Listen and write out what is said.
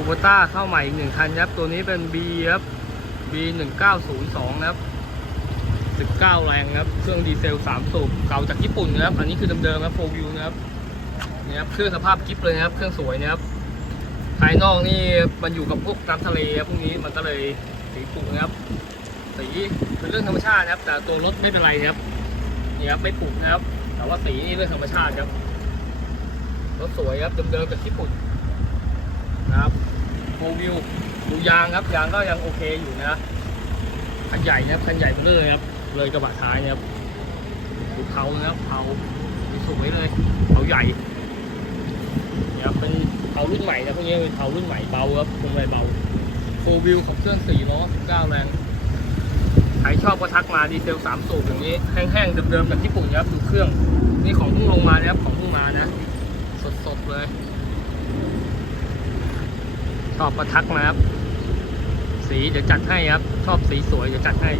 คูโบต้าเข้าใหม่อีกหนึ่งคันครับ ตัวนี้เป็น B ครับ B 1 9 0 2นะครับ19แรงครับ เครื่องดีเซล3สูบเก่าจากญี่ปุ่นนะครับ อันนี้คือเดิมๆครับโฟวิวนะครับเนี่ยครับ เครื่องสภาพกิฟเลยนะครับ เครื่องสวยนะครับ ภายนอกนี่มันอยู่กับพวกน้ำทะเลครับพวกนี้มันก็เลยสีผุนะครับ สีเป็นเรื่องธรรมชาตินะครับ แต่ตัวรถไม่เป็นไรนะครับนี่ครับไม่ผุนะครับ แต่ว่าสีนี่เรื่องธรรมชาติครับรถสวยครับเดิมๆจากญี่ปุ่นนะครับ วิวดูยางครับยางก็ยังโอเคอยู่นะคันใหญ่นะครับคันใหญ่ไปเลยครับ เลยกระบะท้ายนะครับดูเผานะครับเผาสวยเลยเผาใหญ่เนี่ยครับเป็นเผารุ่นใหม่นะพวกนี้เป็นเผารุ่นใหม่เบาครับพวงมาลัยเบาโฟวิวขับเครื่อง4ล้อ19แรงใครชอบก็ทักมาดีเซล3สูบอย่างนี้แห้งๆเดิมๆจากญี่ปุ่นครับดูเครื่องนี่ของเพิ่งลงมานะครับของเพิ่งมานะ สดๆเลย ชอบมาทักมาครับ สีเดี๋ยวจัดให้ครับ ชอบสีสวยเดี๋ยวจัดให้